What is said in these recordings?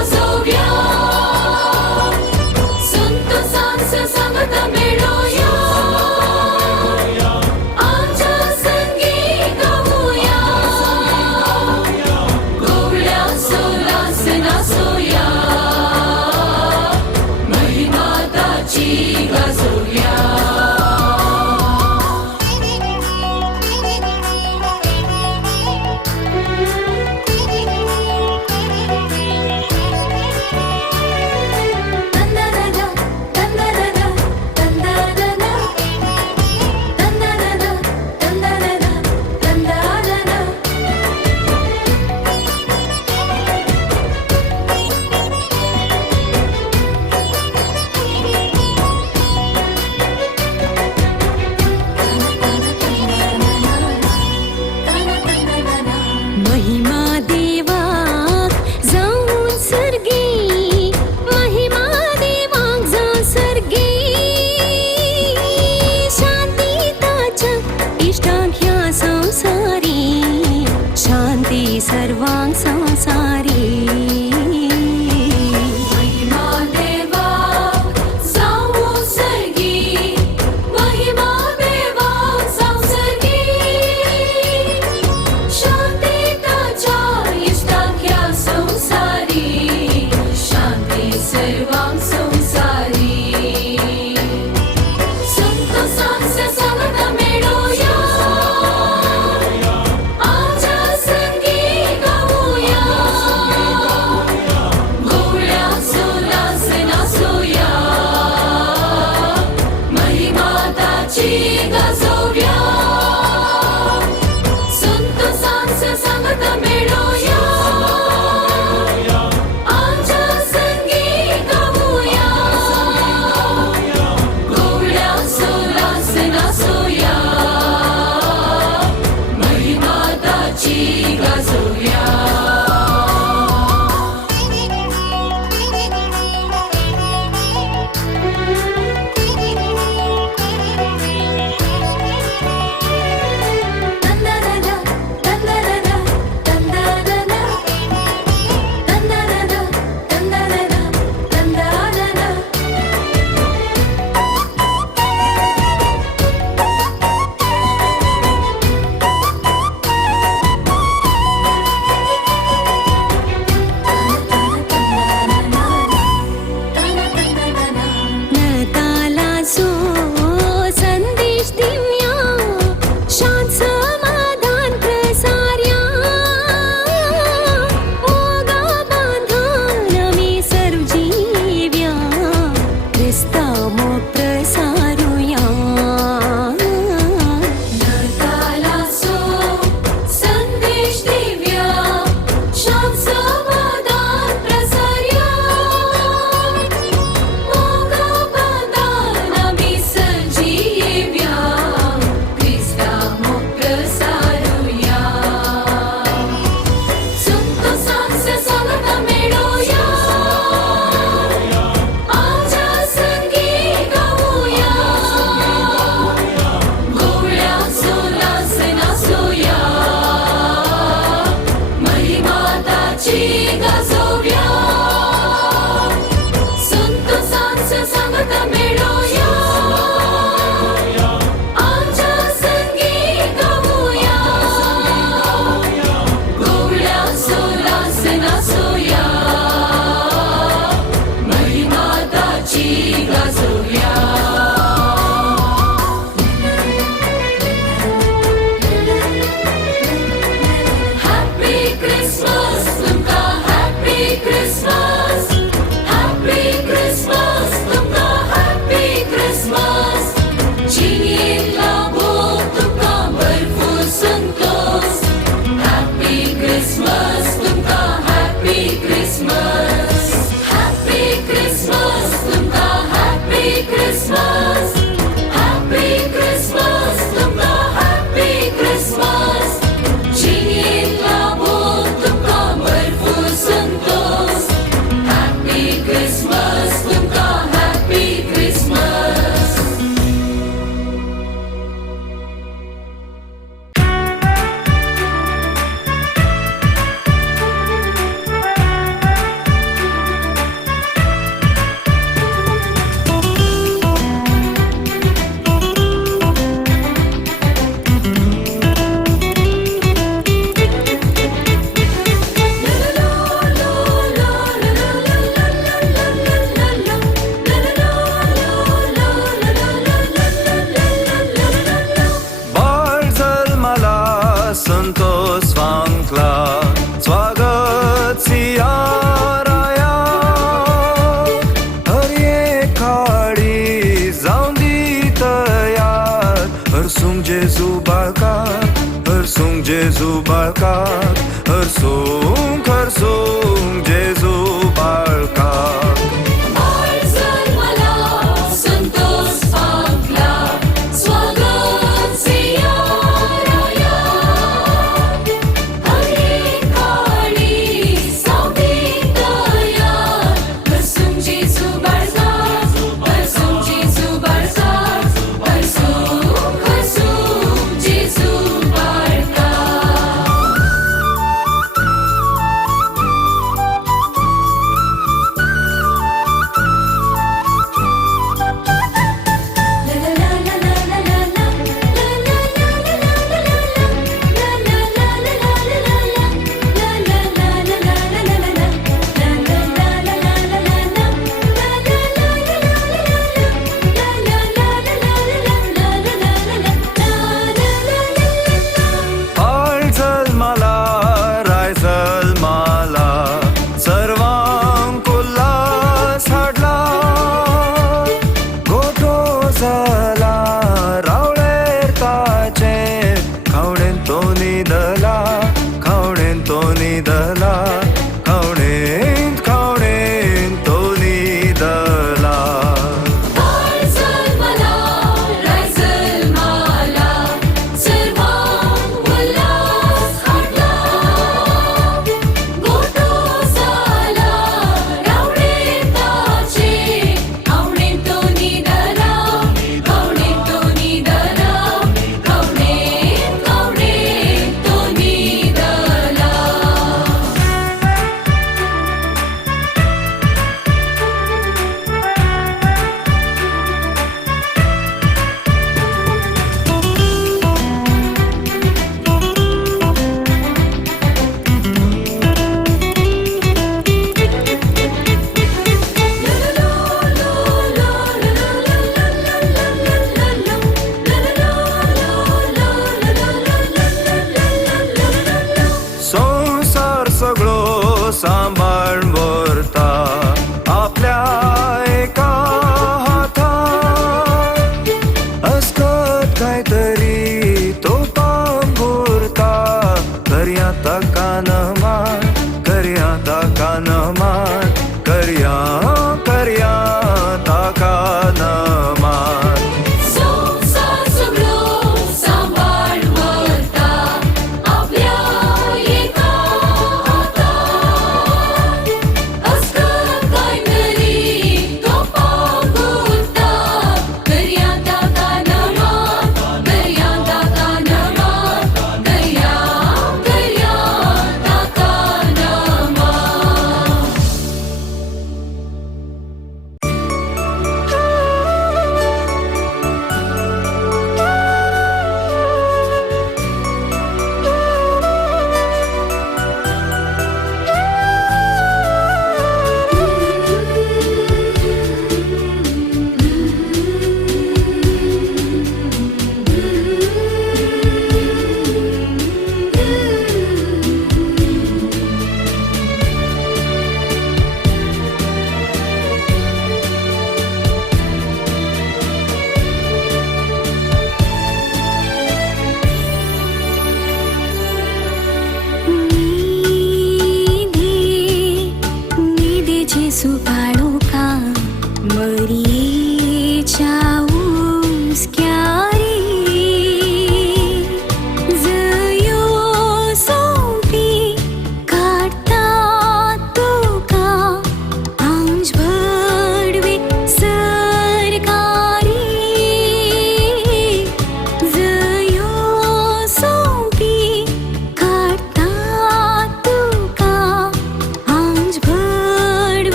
वाजवूया, संतोषांच संगत मिळूया, आमच्या संगी गाऊया, गोवळ्या सोलास नाचूया, महिमा त्याची गाजवूया. जेजू बाळकाक हरसूंक हरसूंक जेजू बाळकाक बाळ जन्मला, संतोष पावला, स्वागत सिया रायात. हरी काळी सावली तयार, हरसूंक जेजू बाळकाक, हरसूंक जेजू बाळकाक, हरसूंक हरसूंक जेजू बाळकाक.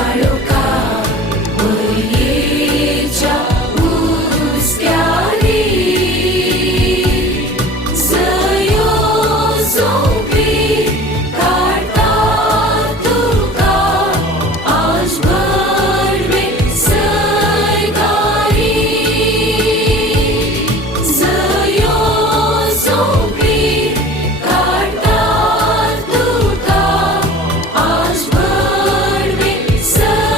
काळोखा वयेच्या उस्त्यारी जयो सोपी काढता तुका आज भरवे सैगारी जयो सोपी काढता तुका आज भरवे सैगारी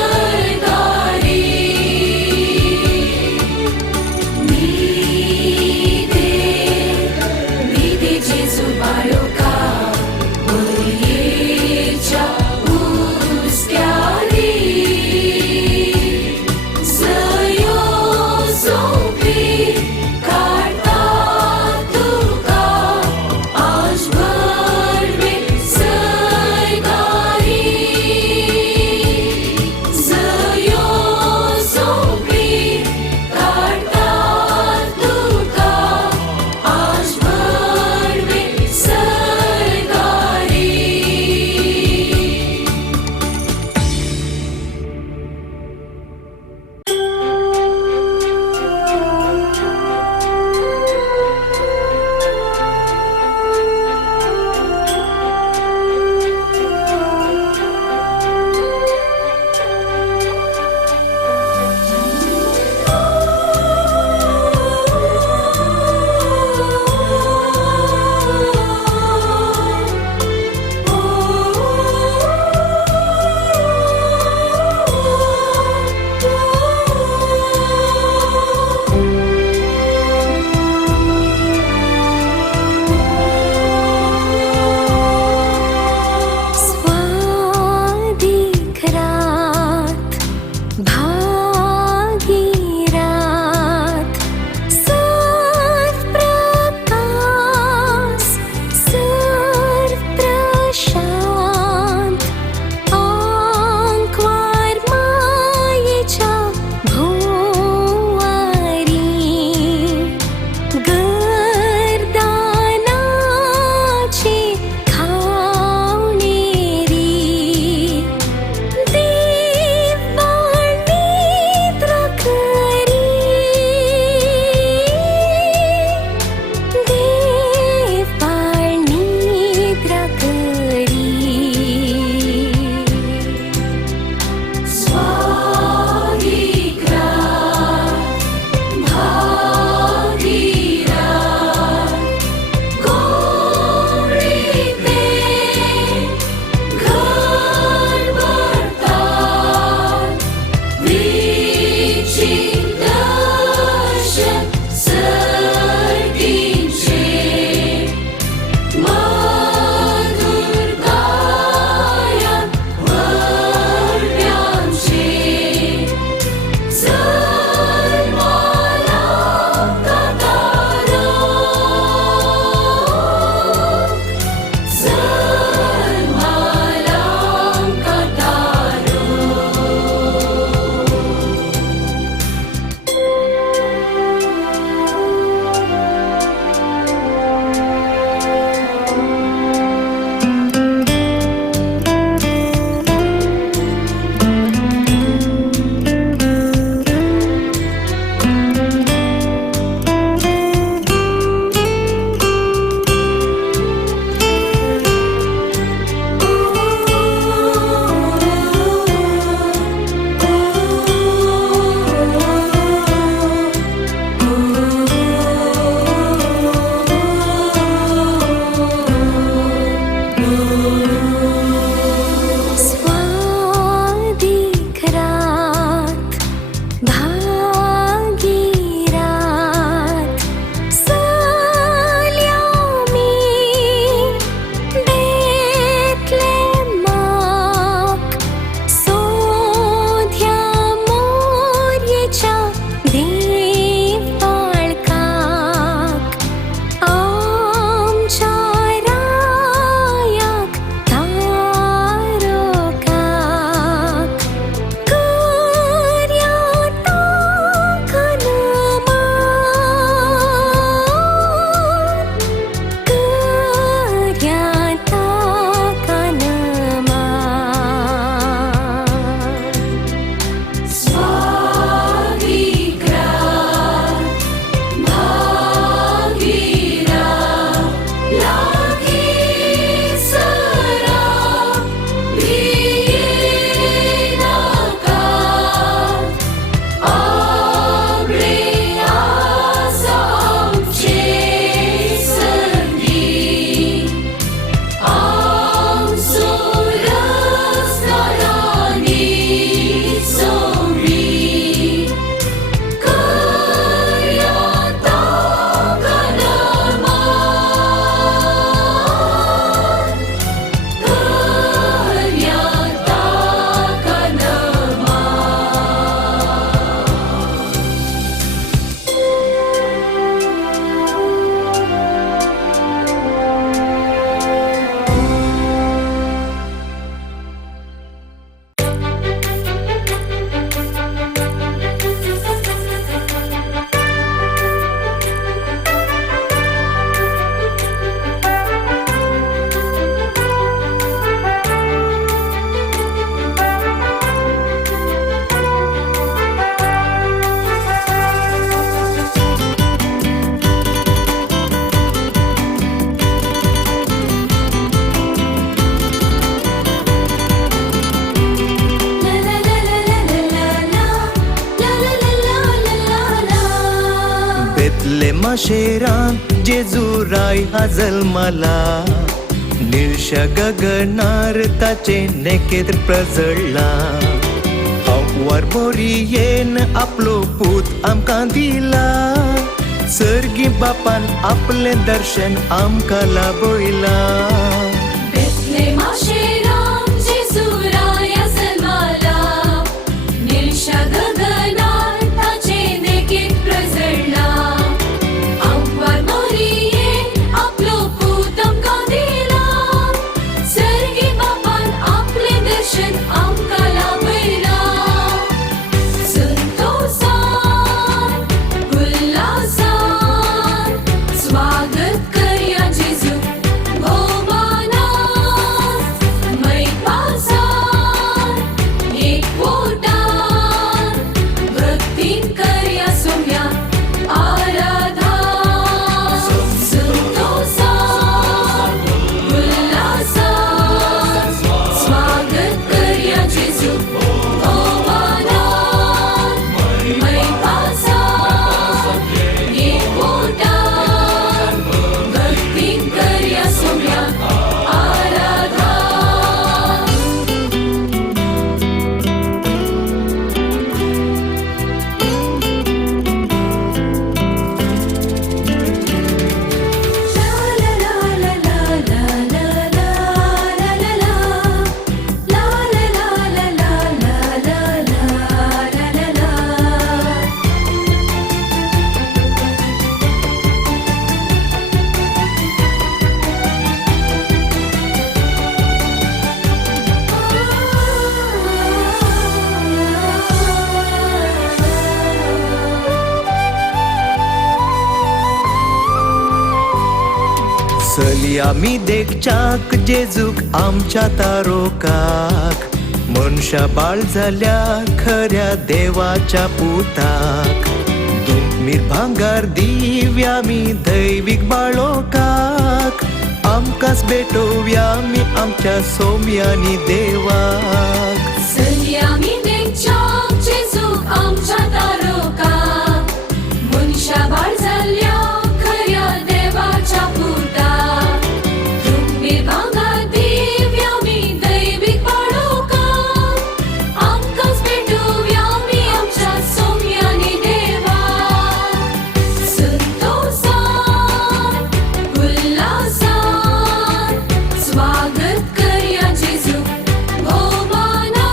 बेतलेमा शेरांत जेजू राय हा जल्माला निळशा गगनार ताचे नेकेत प्रजळला आंकवार बोरयेन आपलो पूत आमकां दिला सर्गी बापान आपले दर्शन आमकां लाभयला बेतलेमा शेरांत जेजू राय हा जल्माला निळशा गगनार ताचे नेकेत प्रजळला आंकवार बोरयेन आपलो पूत आमकां दिला सर्गी बापान आपले दर्शन आमकां लाभयला संतोषान उल्हासान स्वागत करया जेजू भोवमानात मैपासान एकवटान भक्तीन करया सोम्या आराधन संतोषान उल्हासान स्वागत करया जेजू भोवमानात मैपासान एकवटान भक्तीन करया सोम्या आराधन चली आमी देखच्याक जेजूक आमच्या तारोकाक मनशा बाळ जाल्या खऱ्या देवाच्या पुताक दुमीर भांगार दिव्या आमी दैवीक बाळोकाक आमकांच भेटोव्या आमी आमच्या सोम्यांनी देवाक चली आमी देखच्याक जेजूक आमच्या तारोकाक मनशा बाळ जाल्ल्या खऱ्या देवाच्या पुताक दुमीर भांगार दिव्या आमी दैवीक बाळोकाक आमकांच भेटोव्या आमी आमच्या सोम्यांनी देवाक संतोषान उल्हासान स्वागत करया जेजू भोवमानात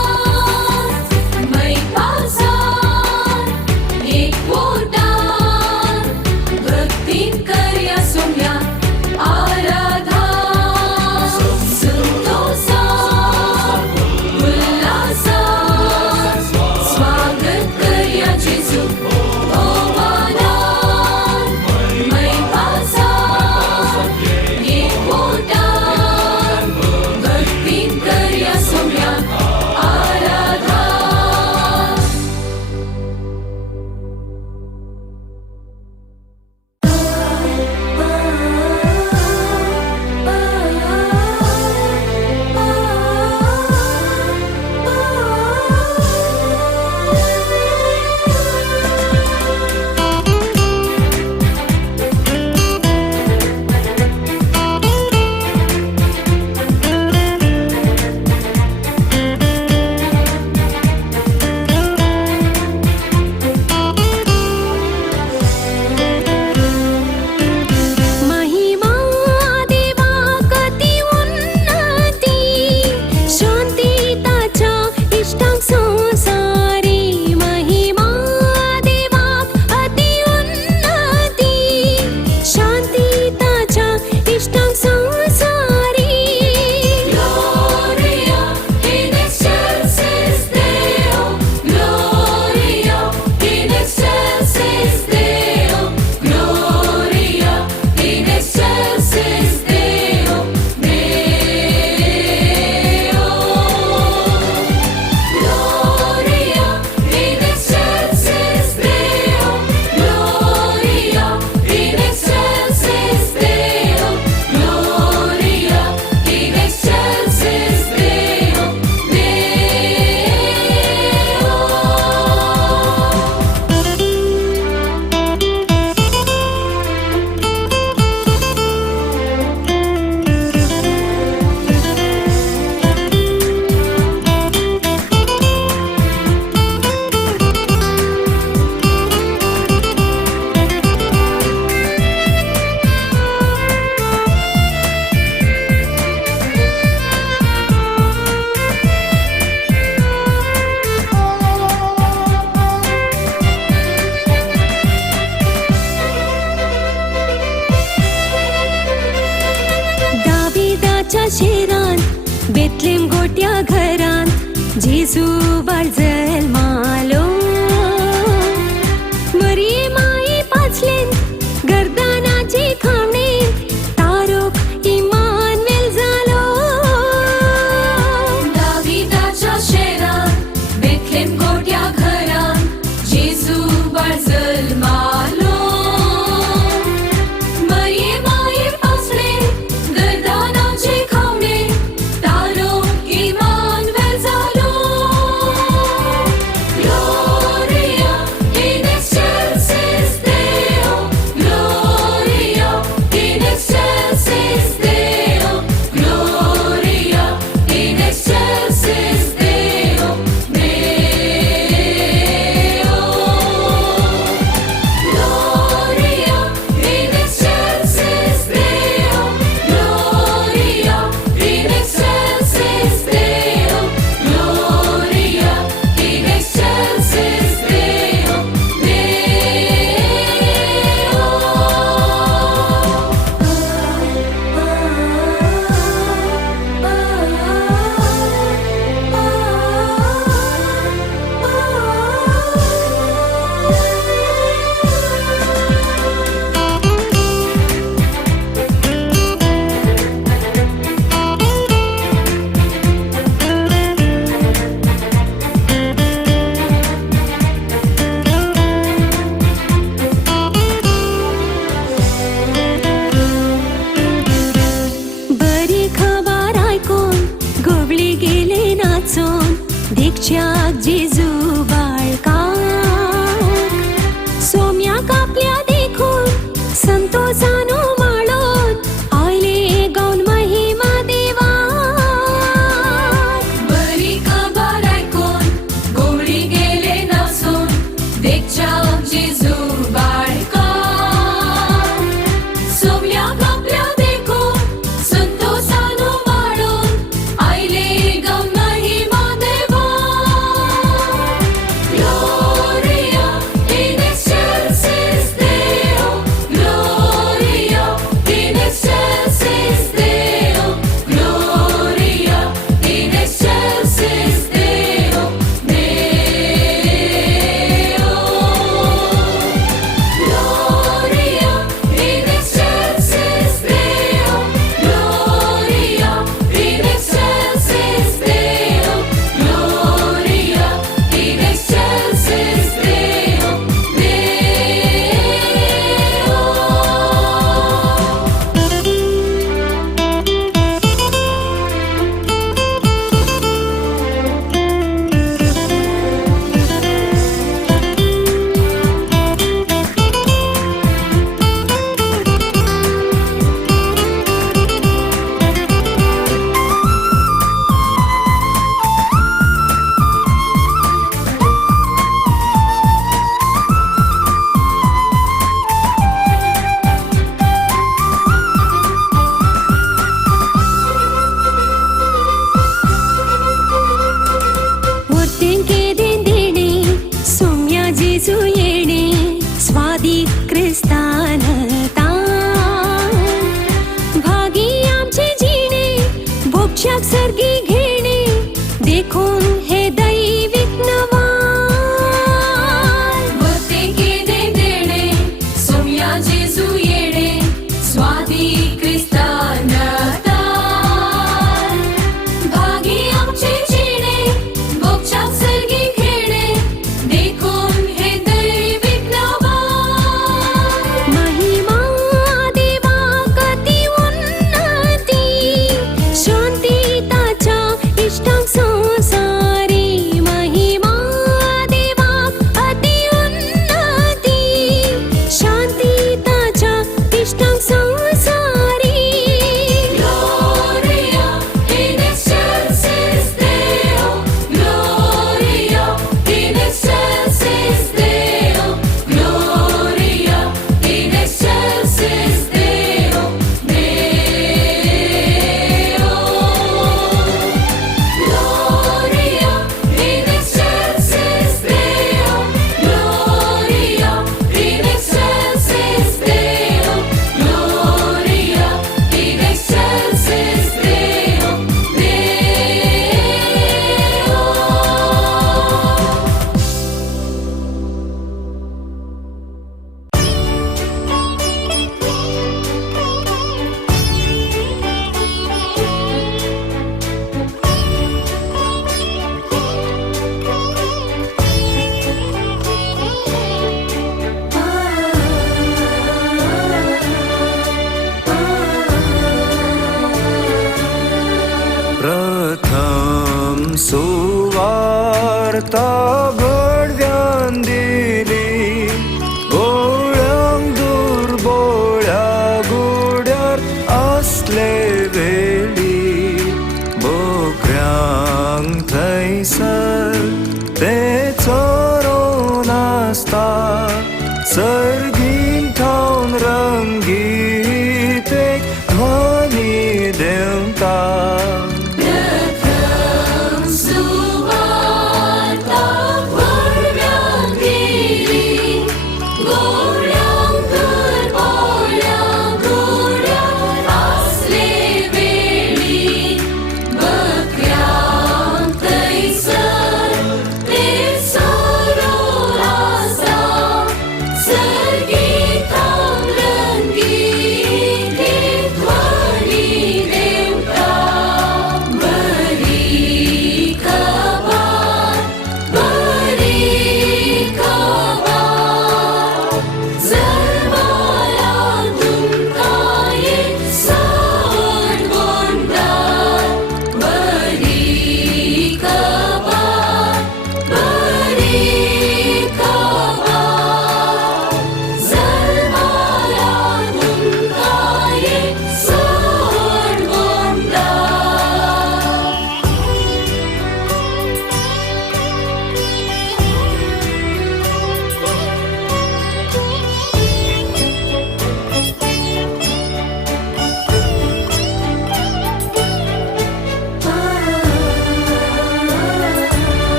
जेजू बाळ जल्मालो मरी माई पाचलेन गर्दानाची खावणे तारोक इमानवेल झालो दाविदाच्या शेरात बेथलेम गोट्या घरात जेजू बाळ जल्मालो मरी माई पाचलेन गर्दानाची खावणे तारोक इमानवेल झालो Gloria in excelsis Deo Gloria in excelsis Deo Gloria in excelsis Deo Gloria in excelsis Deo Gloria in excelsis Deo Gloria in excelsis Deo बरी खबर ऐकून गवळी गेले नाचून देखच्याक जेजू बाळका सोम्याक आपल्या देखून संतोषानो माळोन आयले गाऊन महिमा देवा बरी खबर ऐकून गवळी गेले नाचून देखच्याक जेजू बाळका सोम्याक आपल्या देखून संतोषानो माळोन आयले गाऊन महिमा देवा Gloria in excelsis Deo Gloria in excelsis Deo Gloria in excelsis Deo Gloria in excelsis Deo Gloria in excelsis Deo Gloria in excelsis Deo वरतें केदें देणे सोम्या जेजू येणे स्वादीक क्रिस्तानता भागी आमचे जिणे भोगच्याक सर्गी घेणे देखून हे दैविक नवान वरतें केदें देणे सोम्या जेजू येणे स्वादीक क्रिस्तानता भागी आमचे जिणे भोगच्याक सर्गी वार्ता बडव्यान दिली. गोळ्यांक दुर्बोळ्या गुड्यार असले वेळी. बोकड्यांक थंयसर ते चोरून आसता. सर्गीन ठावन रंगीत एक ध्वनी देंवता. प्रथम सुवार्ता बडव्यान दिली. गोळ्यांक दुर्बोळ्या गुड्यार असले वेळी. बकऱ्यांक थंयसर ते चोरून आसता. सर्गीत रंगीत एक ध्वनी देंवता. बरी खबर, बरी खबर. जल्माला तुमकां एक सण गोंडदार. बरी खबर, बरी खबर. जल्माला तुमकां एक सण गोंडदार.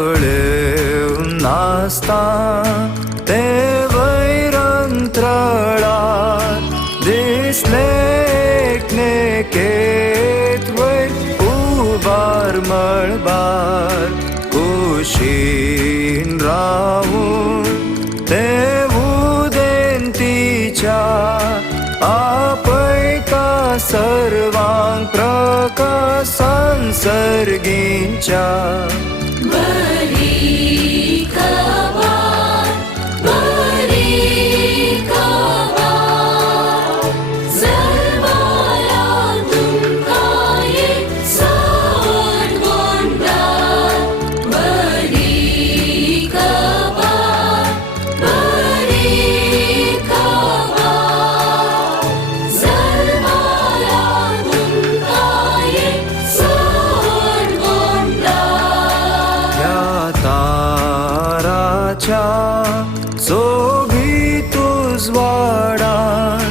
पळेवन नासता ते वैरंत्रळार. दिसले एकमेकेत वयर उबार मळबार. कुशीन रावून ते उदेंतीच्या. आपयता सर्वांक प्रकाश संसर्गींच्या. बरी खबर, बरी खबर. जल्माला तुमकां एक सण गोंडदार. बरी खबर, बरी खबर. जल्माला तुमकां एक सण गोंडदार. त्या ताराच्या सोबीत उजवाडात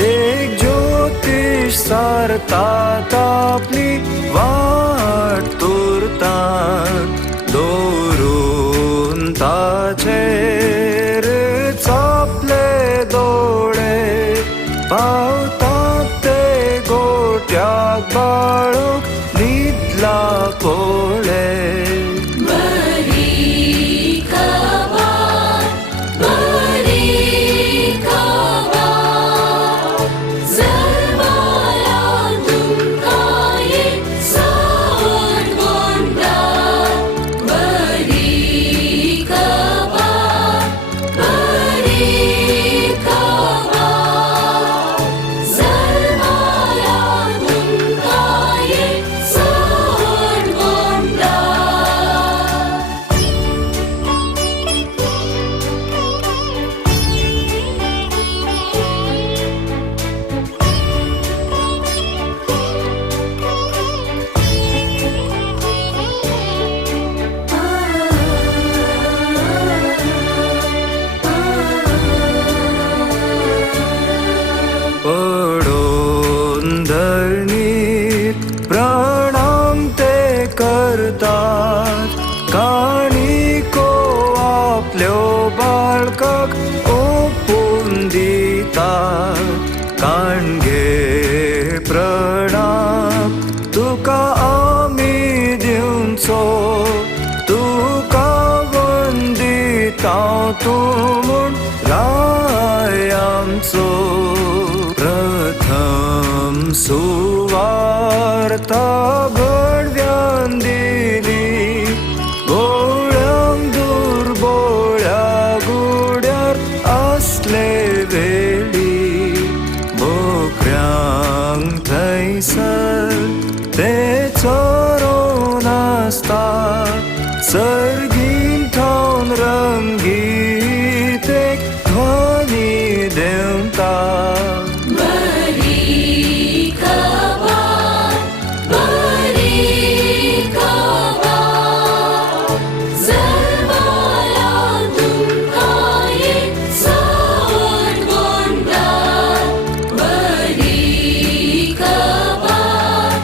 एक ज्योतिष सारतात आपली वाट तुरतात. दोरून ताचेर चापले दोळे. पावतात ते गोट्याक बाळूक न्हिदला कोळे. बरी खबर, बरी खबर. जल्माला तुमकां एक सण गोंडदार. बरी खबर, बरी खबर. जल्माला तुमकां एक सण गोंडदार. पडोन धरणीर प्रणाम ते करतात. काणिको आपल्यो बाळकाक ओपून दितात. काणगे प्रणाम तुका आमी दिवचो. तुका वंदिता तूं म्हूण राय आमचो. प्रथम सुवार्ता बडव्यान दिली. गोळ्यांक दुर्बोळ्या गुड्यार असले वेळी. बोकड्यांक थंयसर ते चोरून आसतात सर्गीन ठावन रंगीत एक ध्वनी देंवता बरी खबर जल्माया तुमकां एक सोड गोंडार बरी खबर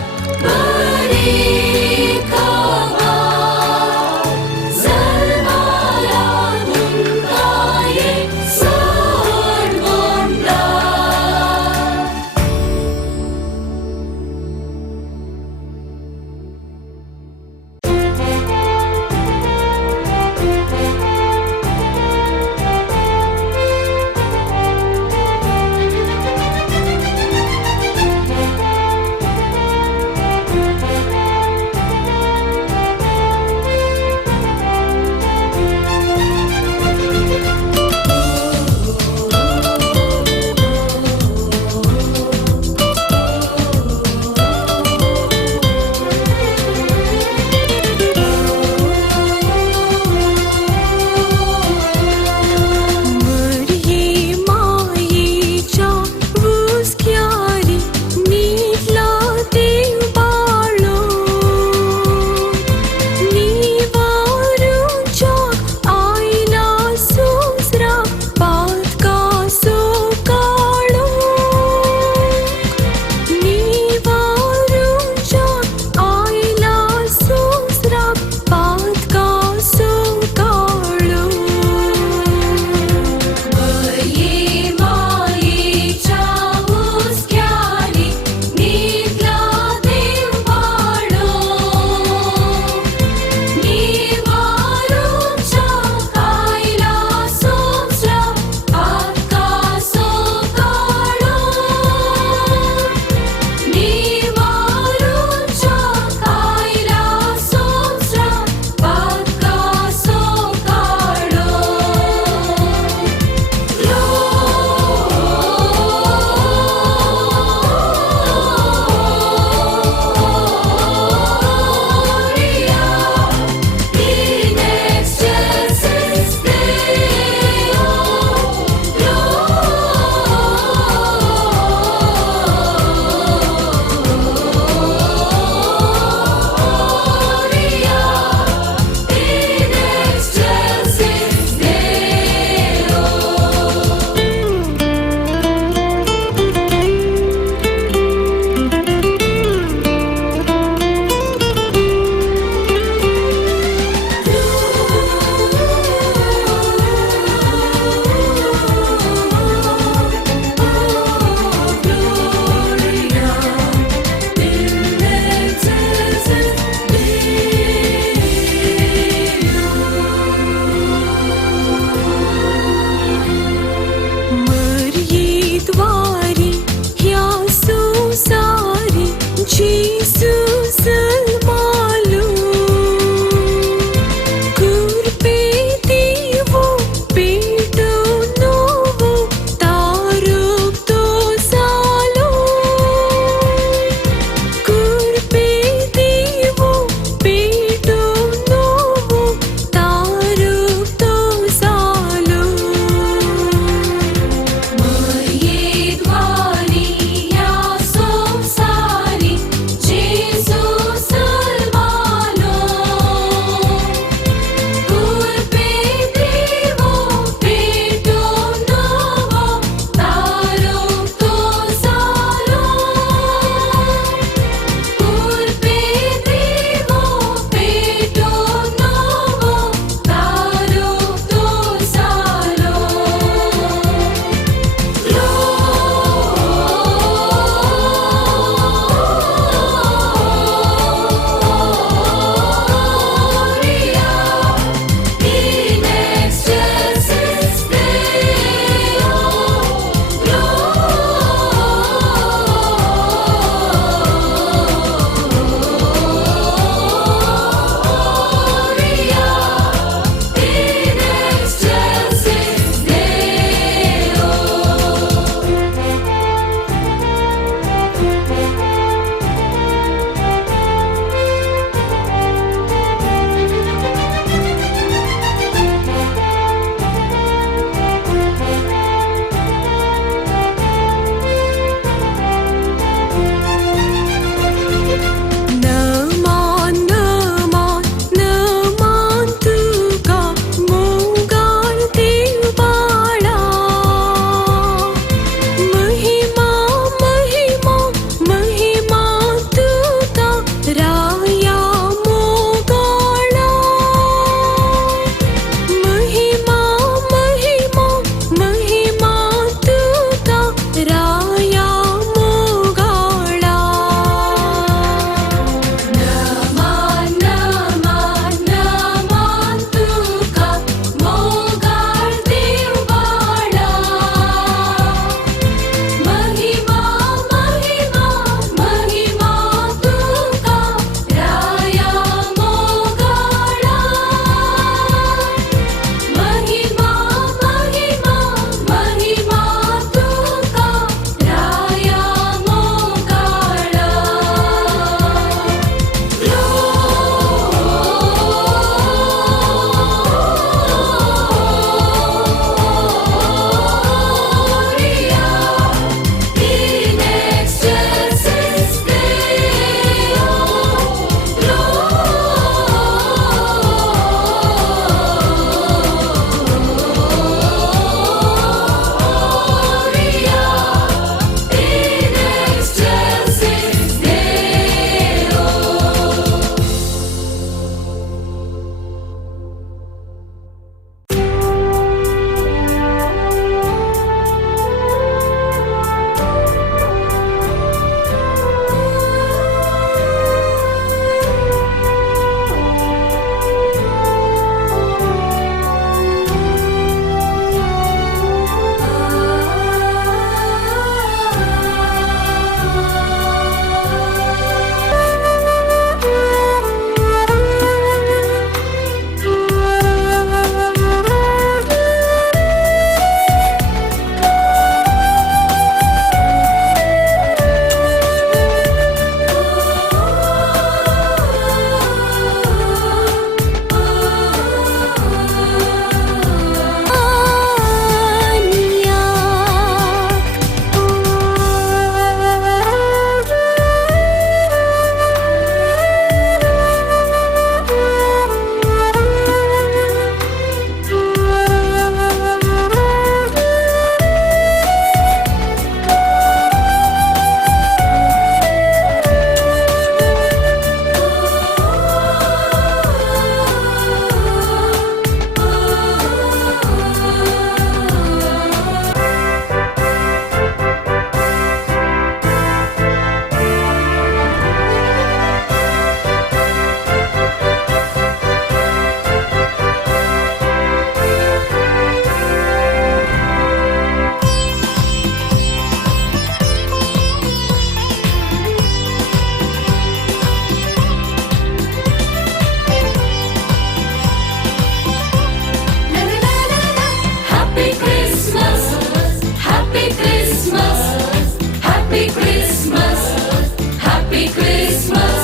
Christmas,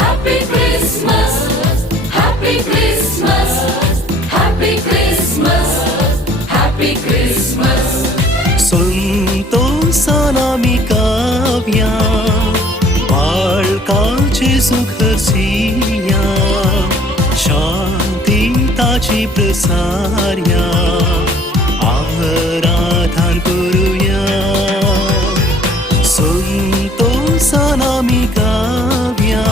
Happy Christmas, Happy Christmas, Happy Christmas, Happy Christmas. संतोषानामी Kavya बाळकाचे सुख सिया शांती ताची प्रसार्या आराधन करूया संतोषानामी काव्या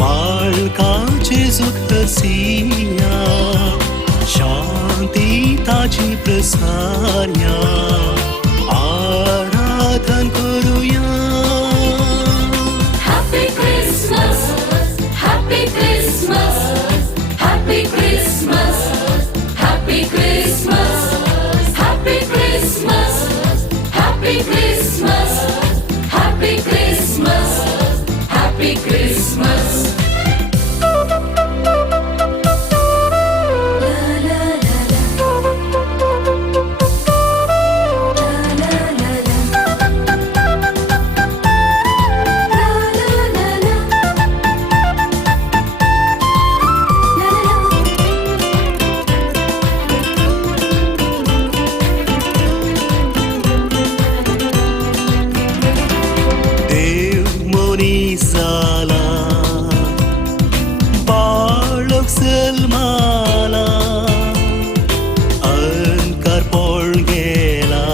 बाळकाचे सुख सिया शांती ताची प्रसार्या आराधन करूया Happy Christmas, Happy Christmas, Happy Christmas, Happy Christmas, Happy Christmas, Happy Christmas, Happy Christmas, Happy Christmas. देव मोनिसाला बाळक सलमाला अंकार पळ गेला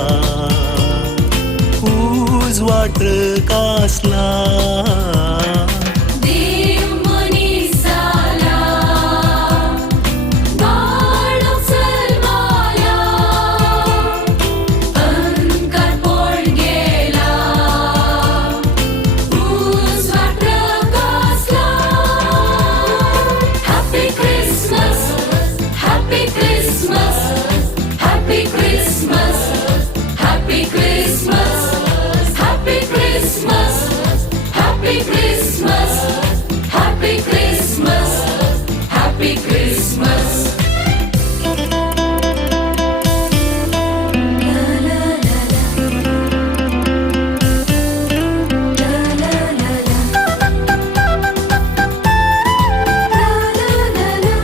उजवाट कासला देव मनीसाला बाळक सलमाला अंकार पळ गेला उजवाट कासला. Happy Christmas, Happy Christmas, Happy Christmas, Happy Christmas, Happy Christmas, Happy Christmas, Happy Christmas, Happy Christmas. La la la la. La la la la. La la la la. La la la.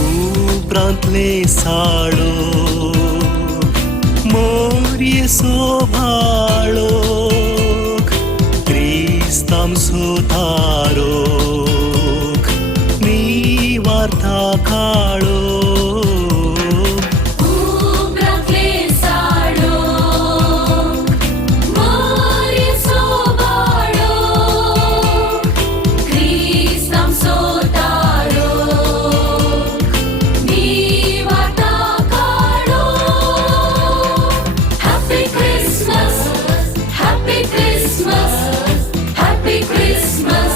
उपरांतले Salo मोर्ये सोभाळो क्रिस्ताम सोतारो मी वार्ता काळो उब्रातले साडो मोरी सोबाडो क्रिस्ताम सोतारो मी वाटा काढो. Happy Christmas, Happy Christmas, Happy Christmas,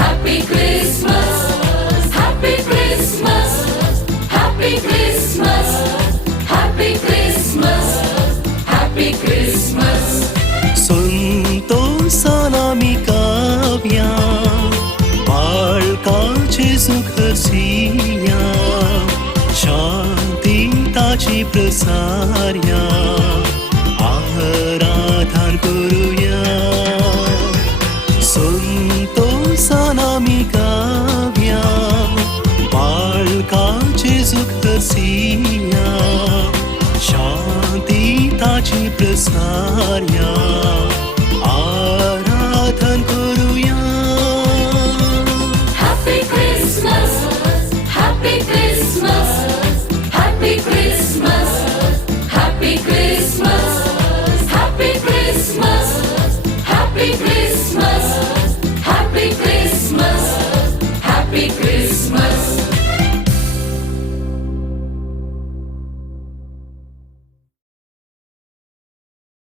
Happy Christmas, Happy Christmas, Happy Christmas, Happy Christmas, Happy Christmas. संतोषानामी Kavya बाळकाचे सुख सिया शांती ताची प्रसार्या आराधन करूया संतोषानामी काव्या बाळकाचे सुख सिया शांती ताची प्रसार्या आराधन करूया Happy Christmas, Happy Christmas, Happy Christmas, Happy Christmas, Happy Christmas, Happy Christmas, Happy Christmas, Happy Christmas.